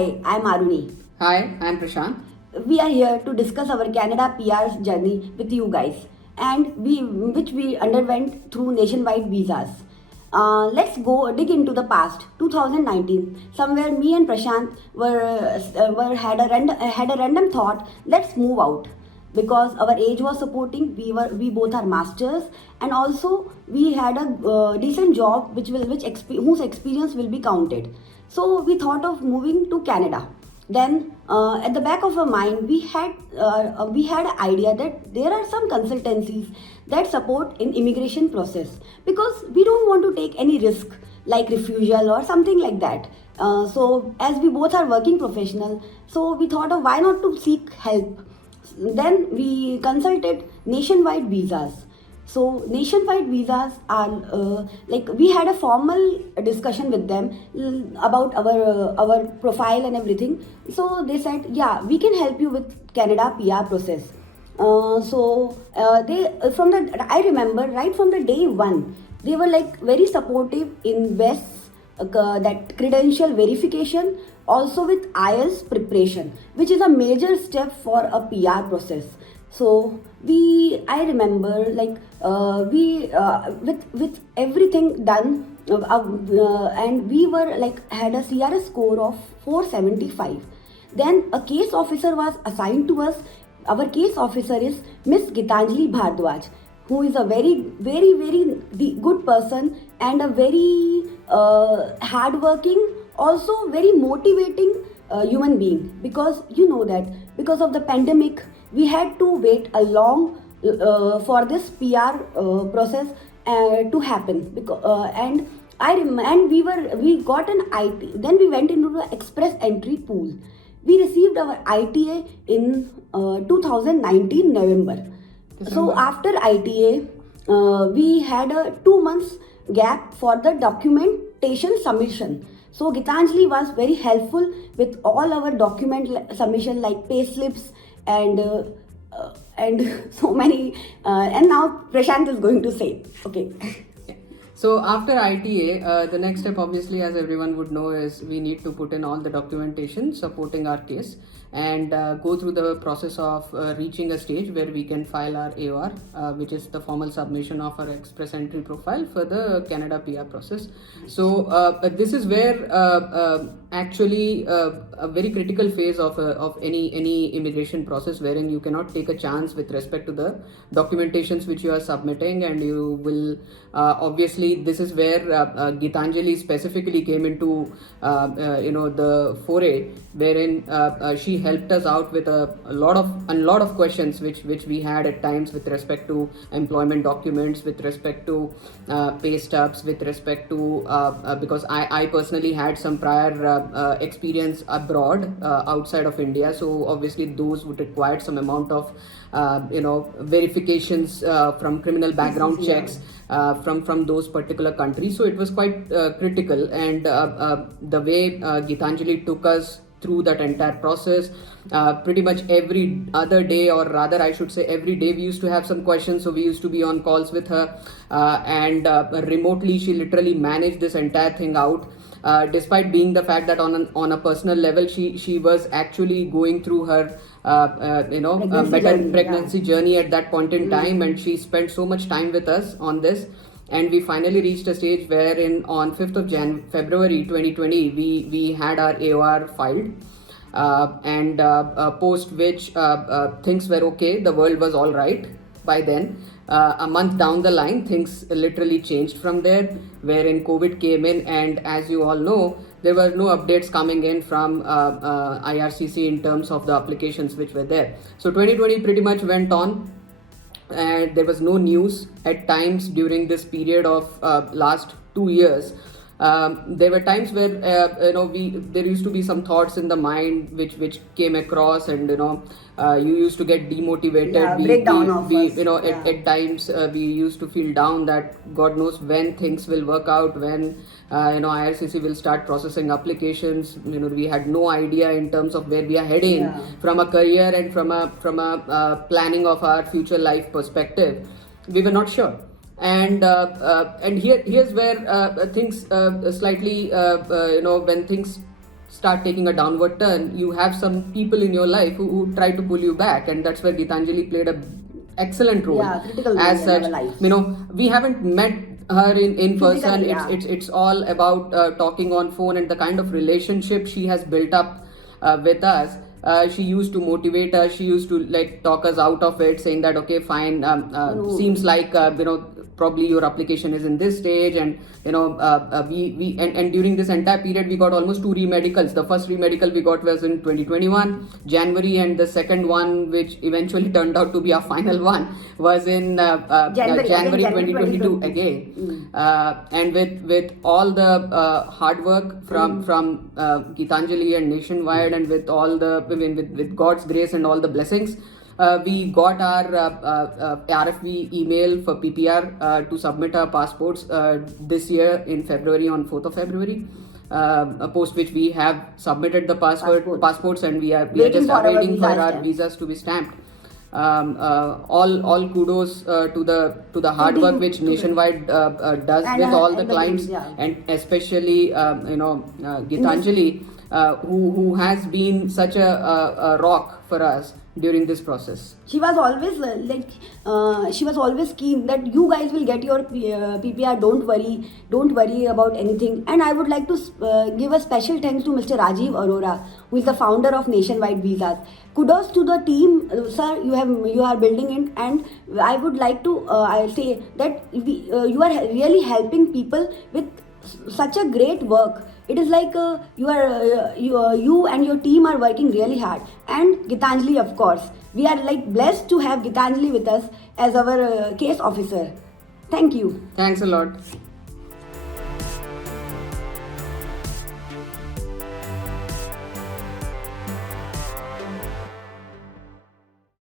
Hi, I'm Aaruni. Hi, I'm Prashant. We are here to discuss our Canada PR journey with you guys, and which we underwent through nationwide visas. Let's go dig into the past, 2019. Somewhere me and Prashant had a random thought. Let's move out because our age was supporting. We both are masters, and also we had a decent job whose experience will be counted. So we thought of moving to Canada. Then at the back of our mind we had an idea that there are some consultancies that support in immigration process, because we don't want to take any risk like refusal or something like that. So as we both are working professional, so we thought of why not to seek help. Then we consulted nationwide visas. So nationwide visas are like we had a formal discussion with them about our profile and everything. So they said, yeah, we can help you with Canada PR process. They from the I remember right from the day one, they were like very supportive in that credential verification, also with IELTS preparation, which is a major step for a PR process. So I remember like we with everything done, and we were like had a CRS score of 475. Then a case officer was assigned to us. Our case officer is Miss Gitanjali Bhardwaj, who is a very good person and a very hardworking, also very motivating human being. Because you know that because of the pandemic, we had to wait a long for this PR process to happen. And we got an IT. Then we went into the express entry pool. We received our ITA in 2019 November. So after ITA, we had a 2 months gap for the documentation submission. So Gitanjali was very helpful with all our submission like pay slips and so many. And now Prashant is going to say, okay. So after ITA, the next step, obviously, as everyone would know, is we need to put in all the documentation supporting our case and go through the process of reaching a stage where we can file our AOR, which is the formal submission of our express entry profile for the Canada PR process. So this is where actually a very critical phase of any immigration process, wherein you cannot take a chance with respect to the documentations which you are submitting, and you will obviously this is where Gitanjali specifically came into the foray, wherein she helped us out with a lot of questions which we had at times with respect to employment documents, with respect to pay stubs, with respect to because I personally had some prior experience abroad outside of India, so obviously those would require some amount of verifications from criminal background checks from those particular countries. So it was quite critical, and the way Gitanjali took us through that entire process, pretty much every other day, or rather I should say every day, we used to have some questions. So we used to be on calls with her, and remotely she literally managed this entire thing out. Despite being the fact that on a personal level she was actually going through her pregnancy journey at that point in time, and she spent so much time with us on this. And we finally reached a stage wherein on 5th of February 2020 we had our AOR filed, and post which things were okay. The world was all right by then. A month down the line, things literally changed from there, wherein COVID came in, and as you all know, there were no updates coming in from IRCC in terms of the applications which were there. So 2020 pretty much went on, and there was no news at times during this period of last 2 years. There were times where there used to be some thoughts in the mind which came across, and you used to get demotivated. At times we used to feel down that God knows when things will work out, when IRCC will start processing applications. We had no idea in terms of where we are heading from a career and from a planning of our future life perspective. We were not sure. And here's where things slightly when things start taking a downward turn, you have some people in your life who try to pull you back, and that's where Gitanjali played a excellent role. Yeah, critical role As in such, our lives. you know, we haven't met her in person. Physically, yeah. It's all about talking on phone, and the kind of relationship she has built up with us. She used to motivate us. She used to like talk us out of it, saying that okay, fine, seems like you know, probably your application is in this stage, and you know, and during this entire period we got almost 2 remedicals. The first remedical we got was in 2021 January, and the second one, which eventually turned out to be our final one, was in January 2022 again. And with all the hard work from Gitanjali and Nationwide, and with all the with God's grace and all the blessings, we got our RFV email for PPR to submit our passports this year in February, on 4th of February. Post which we have submitted the passports, and we are just awaiting for our visas to be stamped. All kudos to the hard work which Nationwide does And, with all the and the clients, teams, yeah. and especially you know, Gitanjali, who has been such a rock for us during this process. She was always she was always keen that you guys will get your PPR. Don't worry about anything. And I would like to give a special thanks to Mr. Rajiv Arora, who is the founder of Nationwide Visas. Kudos to the team, sir. You are building it, and I would like to say that you are really helping people with such a great work. It is like you and your team are working really hard. And Gitanjali, of course, we are like blessed to have Gitanjali with us as our case officer. Thank you. Thanks a lot.